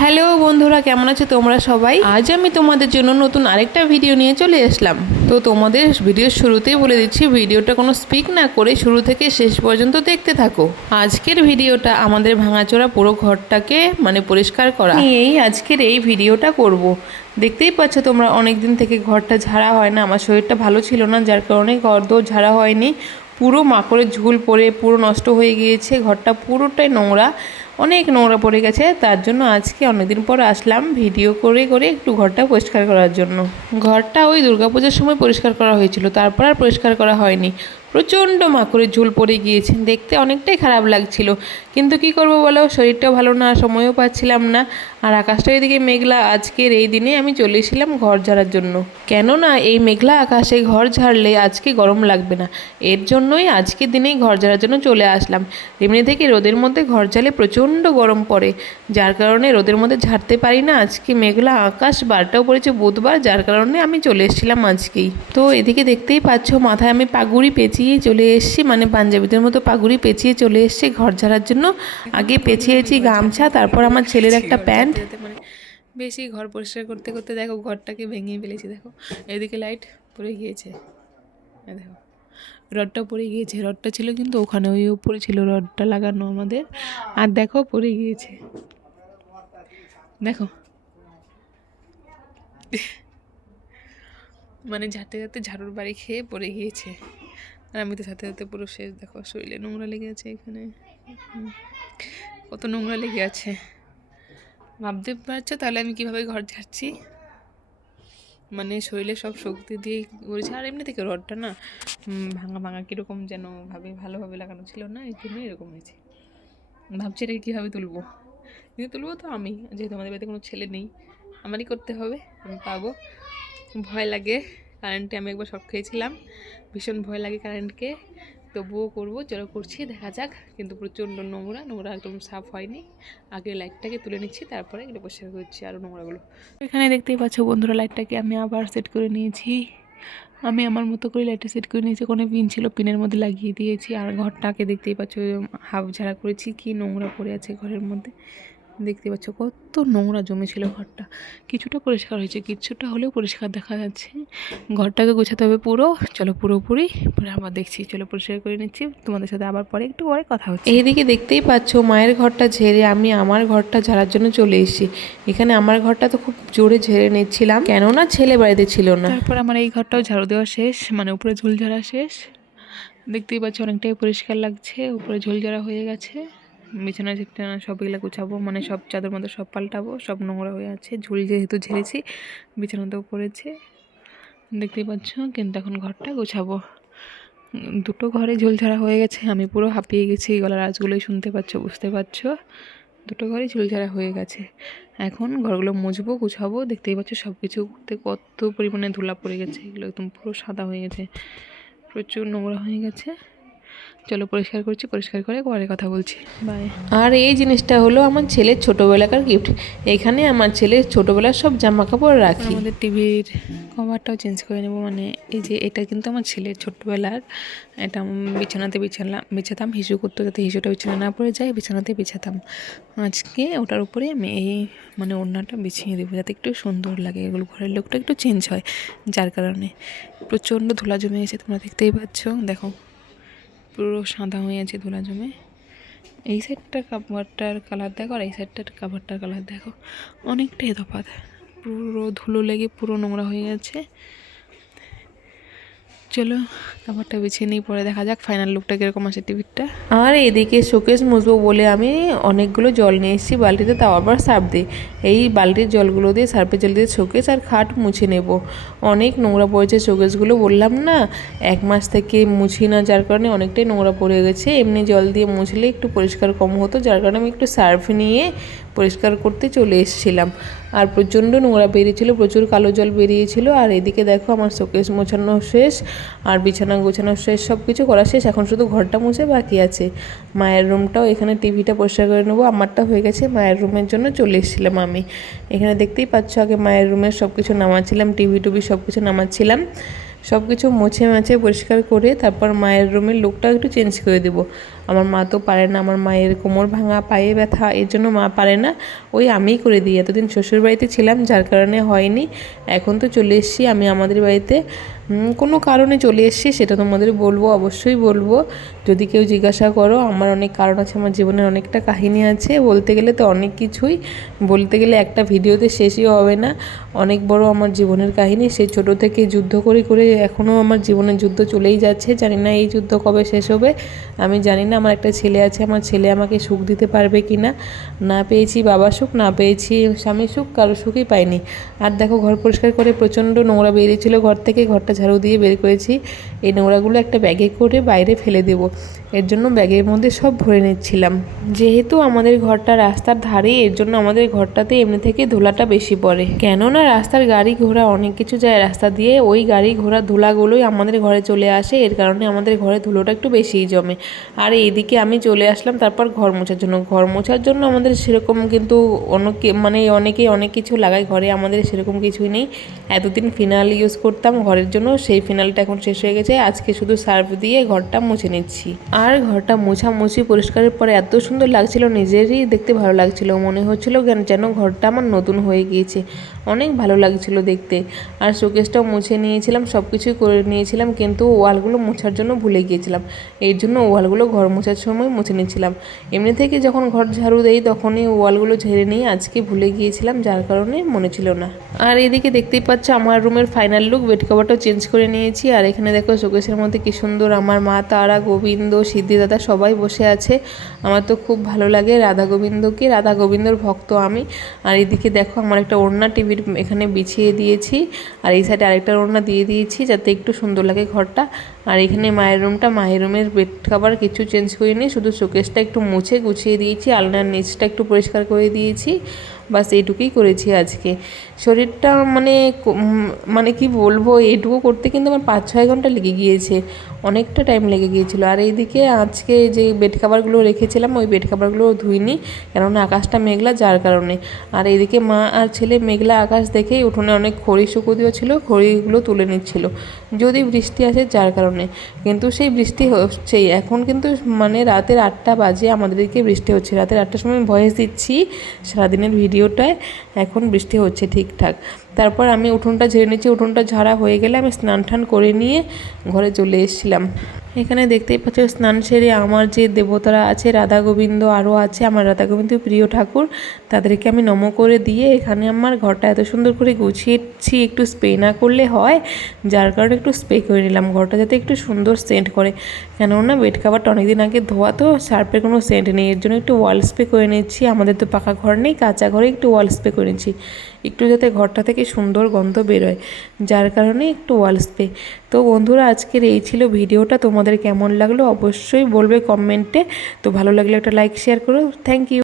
Hello বন্ধুরা, কেমন আছো তোমরা সবাই? আজ আমি তোমাদের জন্য নতুন আরেকটা ভিডিও নিয়ে চলে আসলাম। তো তোমাদের ভিডিওর শুরুতেই বলে দিচ্ছি, ভিডিওটা কোনো স্পিক না করে শুরু থেকে শেষ পর্যন্ত দেখতে থাকো। আজকের ভিডিওটা আমাদের ভাঙাচোরা পুরো ঘরটাকে পরিষ্কার করা নিয়েই আজকের এই ভিডিওটা করব। দেখতেই পাচ্ছ তোমরা, অনেক দিন থেকে ঘরটা ঝাড়া হয় না। আমার শরীরটা ভালো ছিল না, যার কারণে ঘর দোর ঝাড়া হয়নি। পুরো মাকড়ের ঝুল পড়ে পুরো নষ্ট হয়ে গিয়েছে, ঘরটা পুরোটাই নোংরা, অনেক নোংরা পড়ে গেছে। তার জন্য আজকে অনেকদিন পর আসলাম ভিডিও করে করে একটু ঘরটা পরিষ্কার করার জন্য। ঘরটা ওই দুর্গাপূজার সময় পরিষ্কার করা হয়েছিল, তারপর আর পরিষ্কার করা হয়নি। প্রচণ্ড মাকড়ের ঝুল পড়ে গিয়েছে, দেখতে অনেকটাই খারাপ লাগছিল। কিন্তু কি করব বলো, শরীরটাও ভালো না, সময়ও পাচ্ছিলাম না। আর আকাশটা এদিকে মেঘলা। আজকের এই দিনে আমি চলে এসেছিলাম ঘর ঝাড়ার জন্য। কেননা এই মেঘলা আকাশে ঘর ঝাড়লে আজকে গরম লাগবে না, এর জন্যই আজকের দিনেই ঘর ঝাড়ার জন্য চলে আসলাম। এমনি থেকে রোদের মধ্যে ঘর ঝাড়লে প্রচণ্ড গরম পড়ে, যার কারণে রোদের মধ্যে ঝাড়তে পারি না। আজকে মেঘলা আকাশ, বারটাও পড়েছে বুধবার, যার কারণে আমি চলে এসেছিলাম আজকেই। তো এদিকে দেখতেই পাচ্ছ, মাথায় আমি পাগুড়ি পেঁচিয়ে চলে এসেছি, পাঞ্জাবিদের মতো পাগুড়ি পেঁচিয়ে চলে এসেছি ঘর ঝাড়ার জন্য। আগে পেঁচিয়েছি গামছা, তারপর আমার ছেলের একটা প্যান্ট। বেশি ঘর পরিষ্কার করতে করতে দেখো ঘরটাকে ভেঙে ফেলেছি। দেখো এদিকে লাইট পড়ে গিয়েছে, দেখো রডটা পড়ে গিয়েছে। রডটা ছিল কিন্তু ওখানে, ওই উপরে ছিল রডটা লাগানো আমাদের। আর দেখো পড়ে গিয়েছে, দেখো ঝাড়তে ঝাড়তে ঝাড়ুর বাড়ি খেয়ে পড়ে গিয়েছে। আর আমি তো সাথে সাথে পুরো শেষ। দেখো শরীরে নোংরা লেগে আছে, এখানে কত নোংরা লেগে আছে। ভাবতে পারছো তাহলে আমি কিভাবে ঘর ঝাড়ছি। শরীরে সব শক্তি দিয়ে করেছে। আর এমনি থেকে রডটা না ভাঙা ভাঙা কীরকম যেন ভালোভাবে লাগানো ছিল না, এই জন্য এরকম হয়েছে। ভাবছি এটাকে কীভাবে তুলবো। কিন্তু তুলবো তো আমি, যেহেতু আমাদের বাড়িতে কোনো ছেলে নেই, আমারই করতে হবে, আমি পাবো। ভয় লাগে কারেন্টে, আমি একবার শক খেয়েছিলাম, ভীষণ ভয় লাগে কারেন্টকে। তবুও করবো, চলো করছি, দেখা যাক। কিন্তু প্রচণ্ড নোংরা, নোংরা একদম সাফ হয়নি। আগে লাইটটাকে তুলে নিচ্ছি, তারপরে এগুলো পরিষ্কার করছি আরও নোংরাগুলো। এখানে দেখতেই পাচ্ছ বন্ধুরা, লাইটটাকে আমি আবার সেট করে নিয়েছি। আমি আমার মতো করে লাইটটা সেট করে নিয়েছি, কোনো পিন ছিল, পিনের মধ্যে লাগিয়ে দিয়েছি। আর ঘরটাকে দেখতেই পাচ্ছ হাফ ঝাড়া করেছি, কি নোংরা পড়ে আছে ঘরের মধ্যে। দেখতে পাচ্ছ কত নোংরা জমেছিল ঘরটা। কিছুটা পরিষ্কার হয়েছে, কিছুটা হলেও পরিষ্কার দেখা যাচ্ছে। ঘরটাকে গোছাতে হবে পুরো। চলো পুরোপুরি পরে আবার দেখছি, চলো পরিষ্কার করে নিচ্ছি, তোমাদের সাথে আবার পরে একটু পরে কথা হচ্ছে। এইদিকে দেখতেই পাচ্ছ মায়ের ঘরটা ঝেড়ে আমি আমার ঘরটা ঝাড়ার জন্য চলে এসেছি। এখানে আমার ঘরটা তো খুব জোরে ঝেড়ে নিচ্ছিলাম, কেননা ছেলে বাড়িতে ছিল না। তারপর আমার এই ঘরটাও ঝাড়ু দেওয়া শেষ, উপরে ঝুল ঝাড়া শেষ। দেখতেই পাচ্ছ অনেকটাই পরিষ্কার লাগছে, উপরে ঝুল ঝাড়া হয়ে গেছে। বিছানা টিছানা সব এগুলো গুছাবো, সব চাদর মতো সব পাল্টাবো, সব নোংরা হয়ে আছে। ঝুল যেহেতু ঝেড়েছি, বিছানাতেও পড়েছে, দেখতেই পাচ্ছ। কিন্তু এখন ঘরটা গোছাবো। দুটো ঘরে ঝুল ঝাড়া হয়ে গেছে, আমি পুরো হাঁপিয়ে গেছি, গলার আওয়াজগুলোই শুনতে পাচ্ছ, বুঝতে পারছো। দুটো ঘরেই ঝুল ঝাড়া হয়ে গেছে। এখন ঘরগুলো মুছবো, গুছাবো। দেখতেই পাচ্ছ সব কিছুতে কত পরিমাণে ধুলা পড়ে গেছে, এগুলো একদম পুরো সাদা হয়ে গেছে, প্রচুর নোংরা হয়ে গেছে। চলো পরিষ্কার করছি, পরিষ্কার করে পরে কথা বলছি, বাই। আর এই জিনিসটা হলো আমার ছেলের ছোটোবেলাকার গিফট। এখানে আমার ছেলের ছোটোবেলার সব জামা কাপড় রাখি। আমাদের টিভির কভারটাও চেঞ্জ করে নেবো। এই যে এটা কিন্তু আমার ছেলের ছোট্টবেলার, এটা বিছানাতে বিছাতাম, হিসু করতো যাতে হিসুটা বিছানা না পড়ে যায়, বিছানাতে বিছাতাম। আজকে ওটার উপরে আমি এই ওড়নাটা বিছিয়ে দেবো, যাতে একটু সুন্দর লাগে, এগুলো ঘরের লোকটা একটু চেঞ্জ হয়। যার কারণে প্রচণ্ড ধুলা জমে গেছে, তোমরা দেখতেই পাচ্ছ। দেখো পুরো সাদা হয়ে আছে ধুলা জমে। এই সাইডটার কাপড়টার কালার দেখো, আর এই সাইডটার কাপড়টার কালার দেখো, অনেকটাই তফাৎ। পুরো ধুলো লেগে পুরো নোংরা হয়ে গেছে। চলো কাপড়টা বিছিয়ে নিই, পরে দেখা যাক ফাইনাল লুকটা কীরকম আসে টিভিটা। আর এদিকে শোকেস মুছবো বলে আমি অনেকগুলো জল নিয়ে এসেছি বালতিতে, তাও আবার সার্ফ দিই। এই বালতির জলগুলো দিয়ে, সার্ফের জল দিয়ে শোকেস আর খাট মুছে নেব। অনেক নোংরা পড়েছে শোকেসগুলো, বললাম না 1 মাস থেকে মুছি না, যার কারণে অনেকটাই নোংরা পড়ে গেছে। এমনি জল দিয়ে মুছলে একটু পরিষ্কার কম হতো, যার কারণে আমি একটু সার্ফ নিয়ে পরিষ্কার করতে চলে এসেছিলাম। আর প্রচণ্ড নোংরা বেরিয়েছিল, প্রচুর কালো জল বেরিয়েছিল। আর এদিকে দেখো আমার শোকেস মোছানো শেষ, আর বিছানা গোছানো শেষ, সব কিছু করা শেষ। এখন শুধু ঘরটা মুছে বাকি আছে। মায়ের রুমটাও, এখানে টিভিটা পরিষ্কার করে নেবো। আমারটা হয়ে গেছে, মায়ের রুমের জন্য চলে এসেছিলাম আমি। এখানে দেখতেই পাচ্ছ আগে মায়ের রুমের সব কিছু নামাচ্ছিলাম, টিভি সব কিছু নামাচ্ছিলাম। সব কিছু মুছে মাছে পরিষ্কার করে তারপর মায়ের রুমের লুকটা একটু চেঞ্জ করে দেবো। আমার মা তো পারে না, আমার মায়ের কোমর ভাঙা, পায়ে ব্যথা, এর জন্য মা পারে না, ওই আমিই করে দিই। এতদিন শ্বশুরবাড়িতে ছিলাম যার কারণে হয়নি, এখন তো চলে এসেছি আমি আমাদের বাড়িতে। কোনো কারণে চলে এসেছি সেটা তোমাদের বলবো, অবশ্যই বলবো। যদি কেউ জিজ্ঞাসা করো, আমার অনেক কারণ আছে, আমার জীবনের অনেকটা কাহিনী আছে, বলতে গেলে তো অনেক কিছুই, বলতে গেলে একটা ভিডিওতে শেষই হবে না। অনেক বড় আমার জীবনের কাহিনী, সেই ছোট থেকে যুদ্ধ করে করে এখনও আমার জীবনের যুদ্ধ চলেই যাচ্ছে। জানি না এই যুদ্ধ কবে শেষ হবে, আমি জানি না। আমার একটা ছেলে আছে, আমার ছেলে আমাকে সুখ দিতে পারবে কি না। না পেয়েছি বাবা সুখ, না পেয়েছি স্বামী সুখ, কারো সুখই পাইনি। আর দেখো ঘর পরিষ্কার করে প্রচণ্ড নোংরা বেরিয়েছিল ঘর থেকে, ঘরটা ঝাড়ু দিয়ে বের করেছি। এই নোংরাগুলো একটা ব্যাগে করে বাইরে ফেলে দেব, এর জন্য ব্যাগের মধ্যে সব ভরে নিচ্ছিলাম। যেহেতু আমাদের ঘরটা রাস্তার ধারে, এর জন্য আমাদের ঘরটাতে এমনি থেকে ধুলাটা বেশি পড়ে। কেননা রাস্তার গাড়ি ঘোড়া অনেক কিছু যায় রাস্তা দিয়ে, ওই গাড়ি ঘোড়া ধুলাগুলোই আমাদের ঘরে চলে আসে, এর কারণে আমাদের ঘরে ধুলোটা একটু বেশিই জমে। আর এইদিকে আমি চলে আসলাম তারপর ঘর মোছার জন্য। ঘর মোছার জন্য আমাদের সেরকম কিন্তু অনেকেই অনেক কিছু লাগায় ঘরে, আমাদের সেরকম কিছুই নেই। এতদিন ফিনাইল ইউজ করতাম ঘরের জন্য, সেই ফিনাইলটা এখন শেষ হয়ে গেছে, আজকে শুধু সার্ফ দিয়ে ঘরটা মুছে নিচ্ছি। আর ঘরটা মোছামুছি পরিষ্কারের পরে এত সুন্দর লাগছিল, নিজেরই দেখতে ভালো লাগছিল, মনে হচ্ছিল যেন ঘরটা আমার নতুন হয়ে গিয়েছে, অনেক ভালো লাগছিল দেখতে। আর শোকেসটাও মুছে নিয়েছিলাম, সব কিছুই করে নিয়েছিলাম, কিন্তু ওয়ালগুলো মোছার জন্য ভুলে গিয়েছিলাম, এই জন্য ওয়ালগুলো ঘর মোছার সময় মুছে নিচ্ছিলাম। এমনি থেকে যখন ঘর ঝাড়ু দেই তখনই ওয়ালগুলো ঝেড়ে নিই, আজকে ভুলে গিয়েছিলাম যার কারণে মনে ছিল না। আর এদিকে দেখতেই পাচ্ছ আমার রুমের ফাইনাল লুক, বেড কভারটাও চেঞ্জ করে নিয়েছি। আর এখানে দেখো শোকেসের মধ্যে কি সুন্দর আমার মা, তারা, গোবিন্দ, সিদ্ধি দাদা সবাই বসে আছে। আমার তো খুব ভালো লাগে রাধা গোবিন্দকে, রাধা গোবিন্দর ভক্ত আমি। আর এদিকে দেখো আমার একটা ওড়না টিভির এখানে বিছিয়ে দিয়েছি, আর এই সাইডে আরেকটা ওড়না দিয়ে দিয়েছি যাতে একটু সুন্দর লাগে ঘরটা। আর এখানে মায়ের রুমটা, মায়ের রুমের বেড কভার কিছু চেঞ্জ করিনি, শুধু শোকেসটা একটু মুছে গুছিয়ে দিয়েছি, আলনার নিচটা একটু পরিষ্কার করে দিয়েছি, বাস এইটুকুই করেছি আজকে। শরীরটা মানে কি বলবো, এইটুকু করতে কিন্তু আমার 5-6 ঘন্টা লেগে গিয়েছে, অনেকটা টাইম লেগে গিয়েছিলো। আর এইদিকে আজকে যে বেড কাভারগুলো রেখেছিলাম ওই বেড কাভারগুলো ধুইনি, কেননা আকাশটা মেঘলা যার কারণে। আর এইদিকে মা আর ছেলে মেঘলা আকাশ দেখেই উঠোনে অনেক খড়ি শুকোতেও ছিল, খড়িগুলো তুলে নিচ্ছিল যদি বৃষ্টি আসে যার কারণে, কিন্তু সেই বৃষ্টি হচ্ছেই। এখন কিন্তু মানে রাতের 8টা বাজে, আমাদেরকে বৃষ্টি হচ্ছে। রাতের 8টার সময় ভয়েস দিচ্ছি সারাদিনের ভিডিওটায়, এখন বৃষ্টি হচ্ছে ঠিকঠাক। তারপর আমি উঠোনটা ঝেড়ে নিচ্ছি, উঠোনটা ঝাড়া হয়ে গেলে আমি স্নান টান করে নিয়ে ঘরে চলে এসেছিলাম। এখানে দেখতেই পাচ্ছ স্নান সেরে আমার যে দেবতারা আছে, রাধা গোবিন্দ আরও আছে, আমার রাধা গোবিন্দ প্রিয় ঠাকুর, তাদেরকে আমি নম করে দিয়ে এখানে আমার ঘরটা এত সুন্দর করে গুছিয়েছি। একটু স্প্রে না করলে হয়, যার কারণে একটু স্প্রে করে নিলাম ঘরটা যাতে একটু সুন্দর সেন্ট করে, কেননা বেড কাভারটা অনেকদিন আগে ধোয়া তো, সার্ফের কোনো সেন্ট নেই, এর জন্য একটু ওয়াল স্প্রে করে নিচ্ছি। আমাদের তো পাকা ঘর নেই, কাঁচা ঘরে একটু ওয়াল স্প্রে করে নিচ্ছি, একটু যাতে ঘরটা থেকে সুন্দর গন্ধ বেরোয়, যার কারণে একটু ওয়াল স্প্রে। তো বন্ধুরা আজকের এই ছিল ভিডিওটা, তোমাদের কেমন লাগলো অবশ্যই বলবে কমেন্টে। তো ভালো লাগলে একটা লাইক শেয়ার করো, থ্যাংক ইউ।